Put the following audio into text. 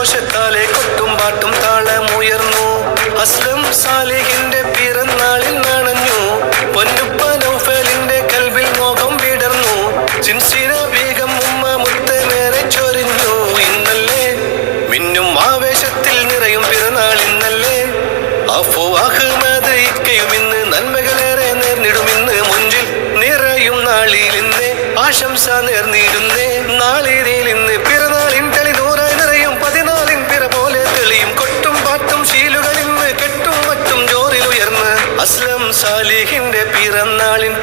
സന്തോഷത്താലെ കൊട്ടും പാട്ടും താളമുയർന്നു. അസ്ലം സാലിഹിന്റെ പിറന്നാളിൽ നനഞ്ഞു. പൊന്നുപ്പ നൗഫലിന്റെ കൽവിൽ മോഹം വിടർന്നു. ജിൻസിന ബീഗം ഉമ്മ മുത്തമേറെ ചൊരിഞ്ഞു. ഇന്നല്ലേ മിന്നും ആവേശത്തിൽ നിറയും പിറന്നാൾ ഇന്നല്ലേ. അഫു അഹ്മദ് ഇക്കയും ഇന്ന് നന്മകളേറെ നേർന്നിടുമിന്ന്. മുഞ്ചിൽ നിറയും നാളിൽ ഇന്ന് ആശംസ നേർന്നിടുന്നേ. നാളിൽ ഇന്ന് പിറന്നാളിൻ കളി നൂറായി നിറയും. 14 പിറ പോലെ തെളിയും. കൊട്ടും പാട്ടും ശീലുകൾ ഇന്ന് കെട്ടും മറ്റും ജോറിൽ ഉയർന്ന്. അസ്ലം സാലിഹിന്റെ പിറന്നാളിൻ